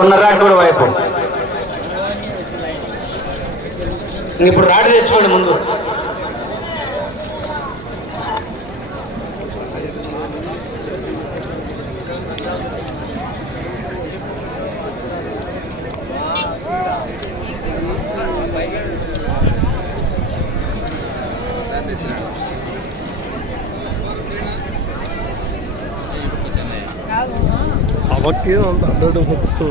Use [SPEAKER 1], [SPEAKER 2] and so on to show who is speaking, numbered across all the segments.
[SPEAKER 1] ఉన్నగాటూరు వైపు. ఇప్పుడు రాడు తెచ్చుకోండి ముందు.
[SPEAKER 2] ಅವಕ್ಕೆ ಒಂದು ಹನ್ನೆರಡು ಹೊತ್ತು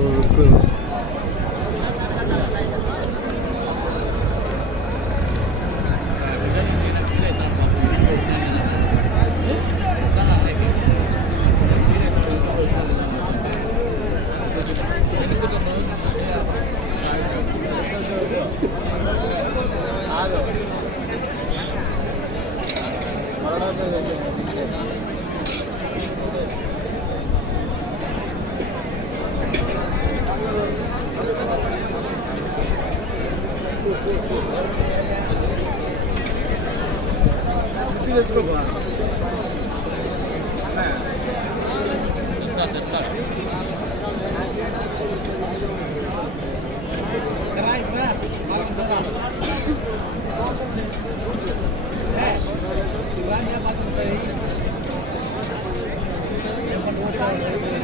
[SPEAKER 2] ఇంటికి తెచ్చుకోబా Thank you.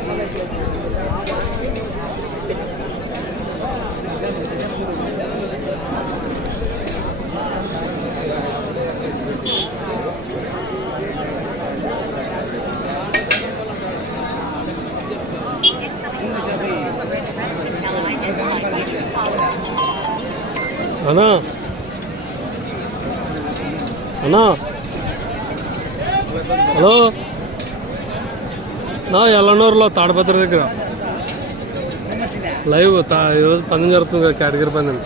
[SPEAKER 2] అన్నా. అన్నా. హలో. నా ఎల్లనూరులో తాడపత్రి దగ్గర. లైవ్ తా ఈరోజు పందెం జరుగుతుంది కదా కేటగిరీ పందెం.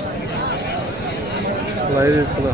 [SPEAKER 2] లైవ్ తీసుకున్నా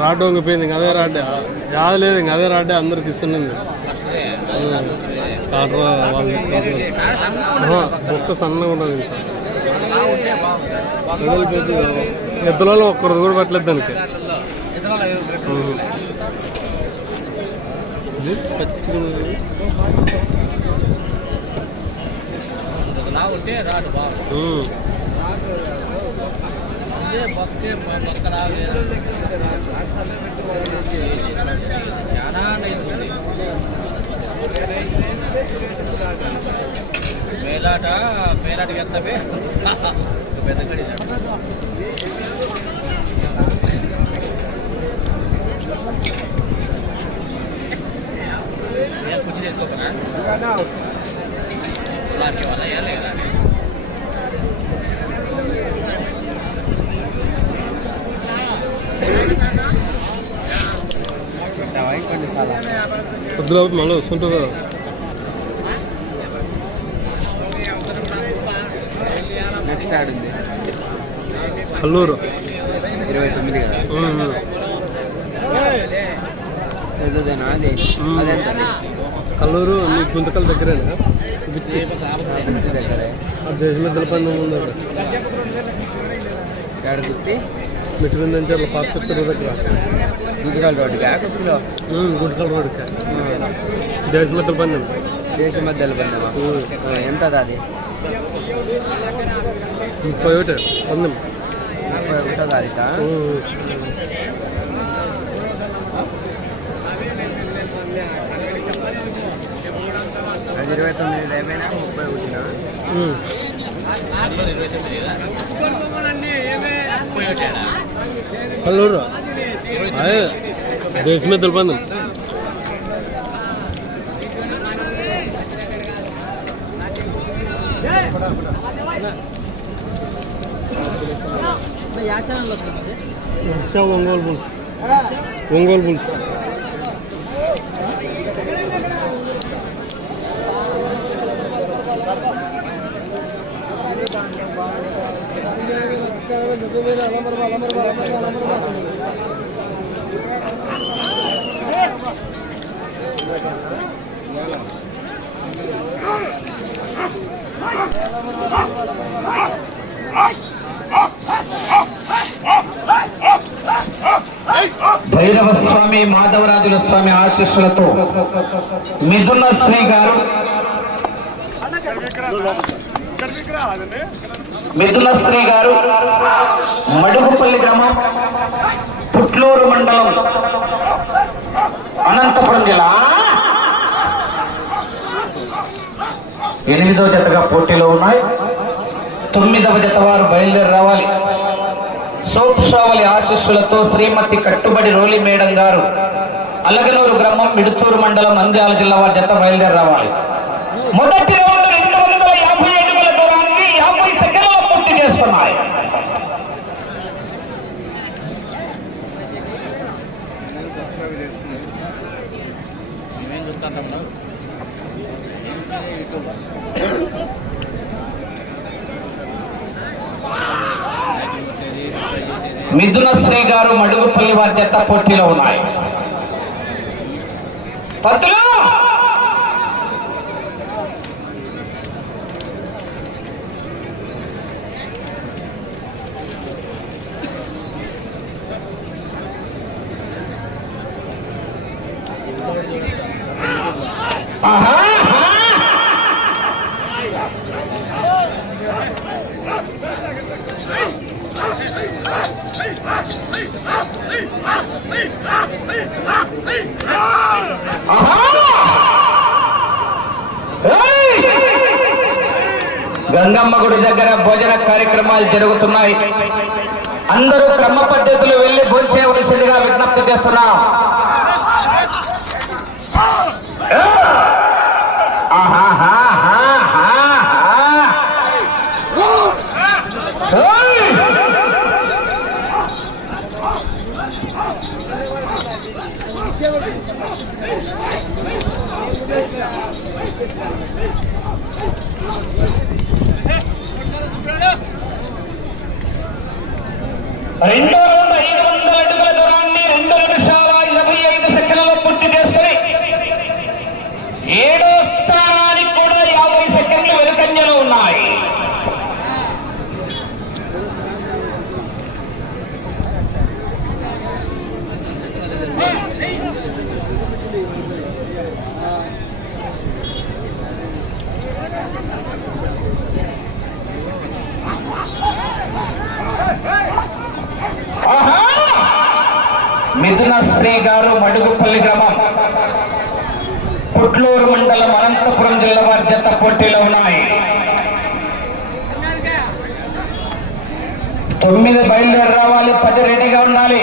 [SPEAKER 2] రాడ్ వంగిపోయింది ఇంక అదే రాడ్డే. యాద లేదు ఇంక అదే రాడ్డే అందరికి ఇస్తున్నాను వాళ్ళు. ఆహా, బొక్క సన్నగా ఉండదు ఇంకా. ఎద్దులలో ఒక్కరిది కూడా పెట్టలేదు దానికి. పచ్చిగా
[SPEAKER 3] ಮೇಲಾಟ ಮೇಲಾಟಿಗೆ ಅಂತವೇ ಬೆದ ಕಡಿದ ಕುಚಿ ತಿಳ್ಕೊಬೋಣ ಲಾಕೆ ವಾಲ ಎಲ್ಲ
[SPEAKER 2] పొద్దున మళ్ళీ వస్తుంటుంది కదా.
[SPEAKER 3] నెక్స్ట్ ఆడింది
[SPEAKER 2] కల్లూరు.
[SPEAKER 3] ఇరవై తొమ్మిది కదా. అది
[SPEAKER 2] కల్లూరు నీ గుంతకల్
[SPEAKER 3] దగ్గరే.
[SPEAKER 2] దేశం మీద పందెం ఉంది.
[SPEAKER 3] ఏడ గుర్తి
[SPEAKER 2] చెప్తారు దగ్గర.
[SPEAKER 3] గుజరాల్ రోడ్డుకి కుర్తిలో
[SPEAKER 2] ఉమ్, గుంతకల్ రోడ్డుకి దేశం మీద పందెం
[SPEAKER 3] దేశం మధ్యలో పడినామా
[SPEAKER 2] ఉమ్,
[SPEAKER 3] ఎంత అది?
[SPEAKER 2] ముప్పై ఒకటి పందెం
[SPEAKER 3] ముప్పై ఒకటో తారీఖా? అది ఇరవై తొమ్మిది ఏమైనా ముప్పై ఒకటినా?
[SPEAKER 2] కల్లూరు అదే దేశం మీద వర్ష ఒంగోలు బుల్స్. ఒంగోలు బుల్స్.
[SPEAKER 1] భైరవ స్వామి మాధవరాజుల స్వామి ఆశీస్సులతో మిథున శ్రీ గారు మిథున స్త్రీ గారు మడుగుపల్లి గ్రామం పుట్లూరు మండలం అనంతపురం జిల్లా. ఎనిమిదో జతగా పోటీలో ఉన్నాయి. తొమ్మిదవ జత వారు బయలుదేరి రావాలి. సోప్షావలి ఆశీస్సులతో శ్రీమతి కట్టుబడి రోలి మేడం గారు అలగనూరు గ్రామం మిడుతూరు మండలం నంద్యాల జిల్లా వారి జత బయలుదేరి రావాలి. మొదటి రౌండ్ రెండు వందల యాభై అడుగుల దూరాన్ని యాభై సెకండ్ల పూర్తి మిథున శ్రీ గారు మడుగుపల్లి వారి జత పోటీలో ఉన్నాయి. పత్రులు ఆహా, ఆహా. ఏయ్! గంగమ్మ గుడి దగ్గర భోజన కార్యక్రమాలు జరుగుతున్నాయి. అందరూ క్రమ పద్ధతిలో వెళ్ళి భోంచేయవలసిందిగా విజ్ఞప్తి చేస్తున్నాం. రెండో మిథున శ్రీ గారు మడుగుపల్లి గ్రామం. పుట్లూరు మండలం అనంతపురం జిల్లా వారి జత పోటీలో ఉన్నాయి. తొమ్మిది బయలుదేరి రావాలి పది రెడీగా ఉండాలి.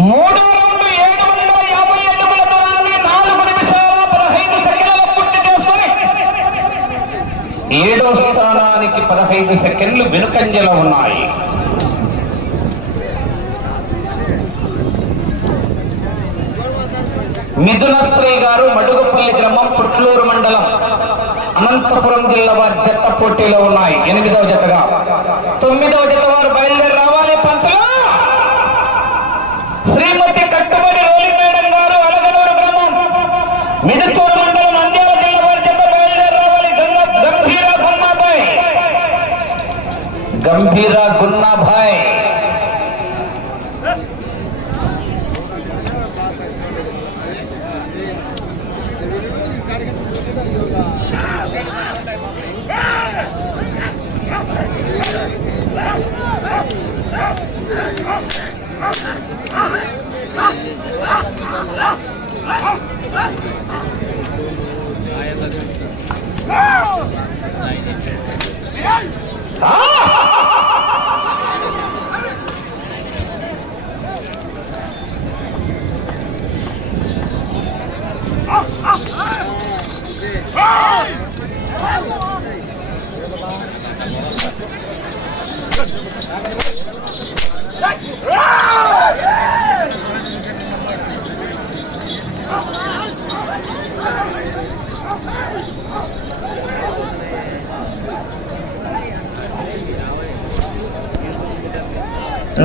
[SPEAKER 1] మూడు రెండు ఏడు వందల యాభై అడుగుల దూరాన్ని నాలుగు నిమిషాల పదహైదు సెకండ్ల పూర్తి చేసుకొని ఏడో స్థానానికి పదహైదు సెకండ్లు వెనుకంజలో ఉన్నాయి మిథునశ్రీ గారు మడుగుపల్లి గ్రామం పుట్లూరు మండలం అనంతపురం జిల్లా వారి జత పోటీలో ఉన్నాయి. ఎనిమిదవ జతగా. తొమ్మిదవ జత వారు బయలుదేరి రావాలి. పంతులు! శ్రీమతి కట్టుబడి రోలి మేడం గారు అలగనూరు గ్రామం మిడుతూరు మండలం నంద్యాల జిల్లా వారి జత బయలుదేరి రావాలి. గంభీర గున్నాభాయ్. గంభీర గున్నాభాయ్. Ah!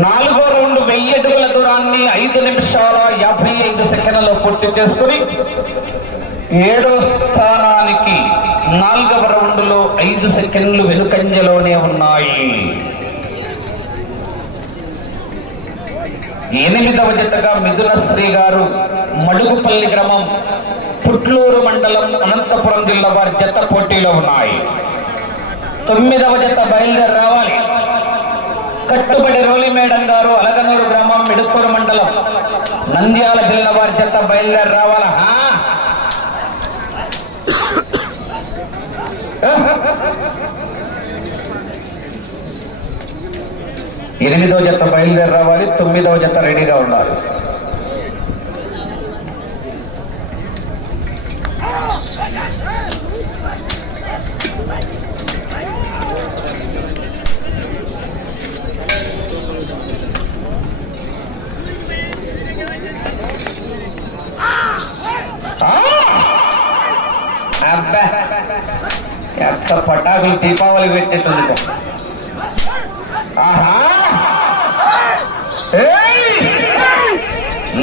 [SPEAKER 1] నాలుగో రౌండ్ వెయ్యి అడుగుల దూరాన్ని ఐదు నిమిషాల యాభై ఐదు సెకండ్లలో పూర్తి చేసుకుని ఏడో స్థానానికి నాలుగవ రౌండ్లో ఐదు సెకండ్లు వెనుకంజలోనే ఉన్నాయి. ఎనిమిదవ జతగా మిథునశ్రీ గారు మడుగుపల్లి గ్రామం పుట్లూరు మండలం అనంతపురం జిల్లా వారి జత పోటీలో ఉన్నాయి. తొమ్మిదవ జత బయలుదేరి రావాలి. కట్టుబడి రోలి మేడం గారు అలగనూరు గ్రామం మిడుకూరు మండలం నంద్యాల జిల్లా వారి జత బయలుదేరి రావాలా? ఎనిమిదో జత బయలుదేరి రావాలి తొమ్మిదవ జత రెడీగా ఉండాలి. అబ్బా ఎంత పటాకులు దీపావళికి పెట్టేస్తుంది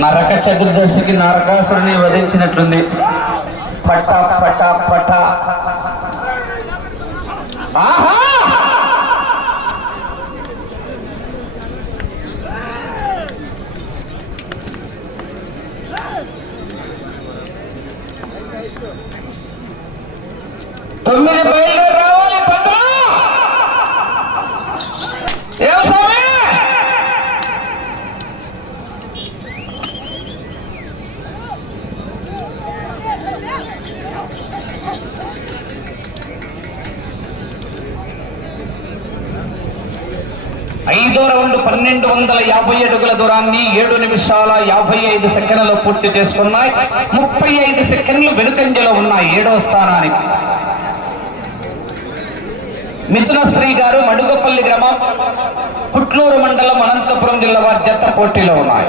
[SPEAKER 1] నరక చతుర్దశికి నరకాసురుని వధించినట్లుంది పట్టా పట్టా పట్టా ఆహా తొమ్మిది బయలుదేరి రావాలి పట్ట ఏం స్వామి ఐదో రౌండ్ పన్నెండు వందల యాభై అడుగుల దూరాన్ని ఏడు నిమిషాల యాభై ఐదు సెకండ్లలో పూర్తి చేసుకున్నాయి. ముప్పై ఐదు సెకండ్లు వెనుకంజలో ఉన్నాయి. ఏడవ స్థానానికి. మిథున శ్రీ గారు మడుగపల్లి గ్రామం పుట్లూరు మండలం అనంతపురం జిల్లా వారి జత పోటీలో ఉన్నాయి.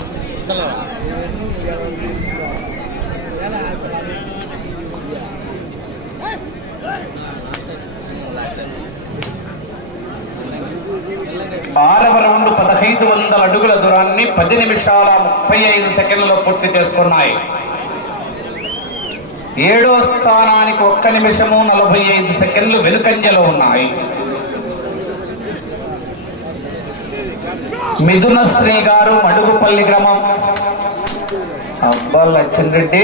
[SPEAKER 1] ఆరవ రౌండ్ పదహైదు వందల అడుగుల దూరాన్ని పది నిమిషాల ముప్పై ఐదు సెకండ్లలో పూర్తి చేసుకున్నాయి. ఏడో స్థానానికి ఒక్క నిమిషము నలభై ఐదు సెకండ్లు వెనుకంజలో ఉన్నాయి. మిథున శ్రీ గారు మడుగుపల్లి గ్రామం. అబ్బా లక్ష్మణ్ రెడ్డి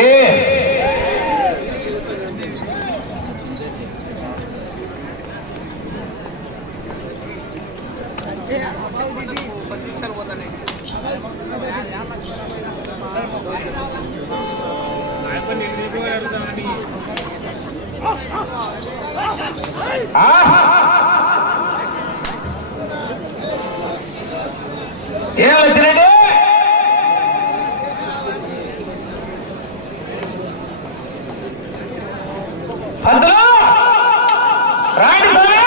[SPEAKER 1] ఆహా! ఏం లక్ష్మణ్ పంతులు రాండి స్వామి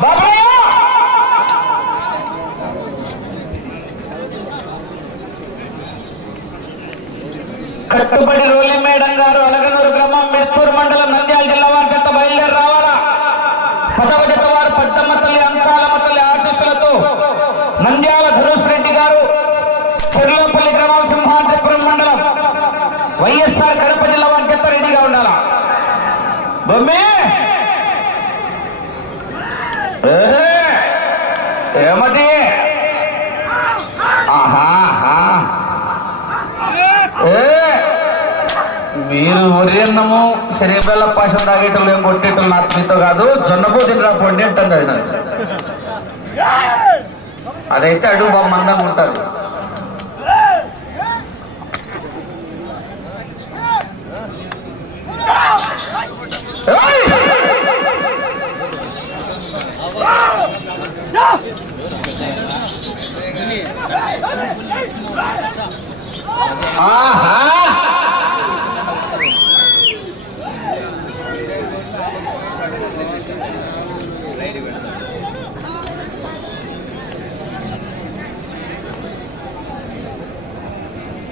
[SPEAKER 1] బాబయ్య కట్టుబడి రోలి మేడం గారు అలగనూరు గ్రామం మిర్పూర్ మండలం నంద్యాల జిల్లా వారి జత బయలుదేరి రావాలా పదవ జత వారు పెద్దమ్మ తల్లి అంకాలమ్మ తల్లి ఆశీస్సులతో నంద్యాల ధనుష్ రెడ్డి గారు చెర్లోపల్లి గ్రామం సింహాద్రిపురం మండలం వైఎస్ఆర్ కడప జిల్లా వారి జత రెడీగా ఉండాలా బొమ్మే! ఏమది? మీరు ఒరియన్నము శరీరాల పాశం తాగేటోళ్ళు ఏం కొట్టేటోళ్ళు నా మీతో కాదు జొన్నపూ తినరా పొండి అంటుంది అది అదైతే అడుగు బాగా మందంగా ఉంటారు.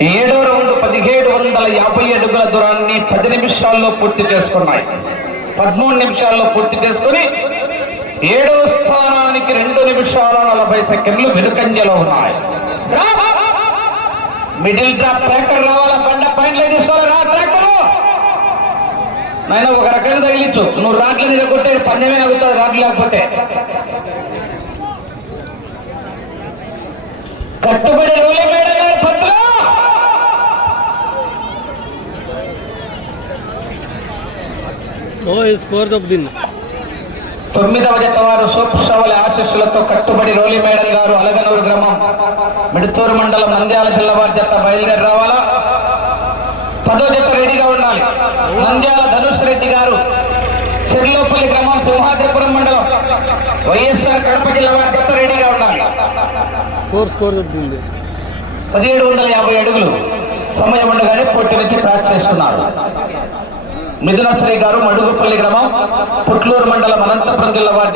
[SPEAKER 1] ఏడో రౌండ్ పదిహేడు వందల యాభై అడుగుల దూరాన్ని పది నిమిషాల్లో పూర్తి చేసుకున్నాయి. పదమూడు నిమిషాల్లో పూర్తి చేసుకుని ఏడో స్థానానికి రెండు నిమిషాల నలభై సెకండ్లు వెనుకంజలో ఉన్నాయి. మిడిల్ డ్రాప్ ట్రాక్టర్ రావాలా? బండ పైన తీసుకోవాలి? ట్రాక్టర్! నాయన ఒక రకంగా తగిలించు. నువ్వు రాట్లు మీద పందెమే అవుతుంది రాట్లు లేకపోతే. కట్టుబడి రోలే మేడం గారి పట్ల
[SPEAKER 2] ఓ స్కోర్ దెబ్బతిన్నా
[SPEAKER 1] తొమ్మిదవ జత వారు సోపుషవలి ఆశీస్సులతో కట్టుబడి రోలి మేడం గారు అలగనూరు గ్రామం. మిడుతూరు మండలం నంద్యాల జిల్లా వారి జత బయలుదేరి రావాలా? పదో జత రెడీగా ఉండాలి. నంద్యాల ధనుష్ రెడ్డి గారు చెర్లోపల్లి గ్రామం సింహాద్రిపురం మండలం. వైఎస్ఆర్ కడప జిల్లా వారి జత రెడీగా ఉండాలి.
[SPEAKER 2] స్కోర్ స్కోర్ దెబ్బతింది
[SPEAKER 1] పదిహేడు వందల యాభై అడుగులు సమయం ఉండగానే పొట్టి నుంచి క్రాక్ చేసుకున్నారు. మిథునశ్రీ గారు మడుగుపల్లి గ్రామం పుట్లూరు మండలం అనంతపురం జిల్లా వారి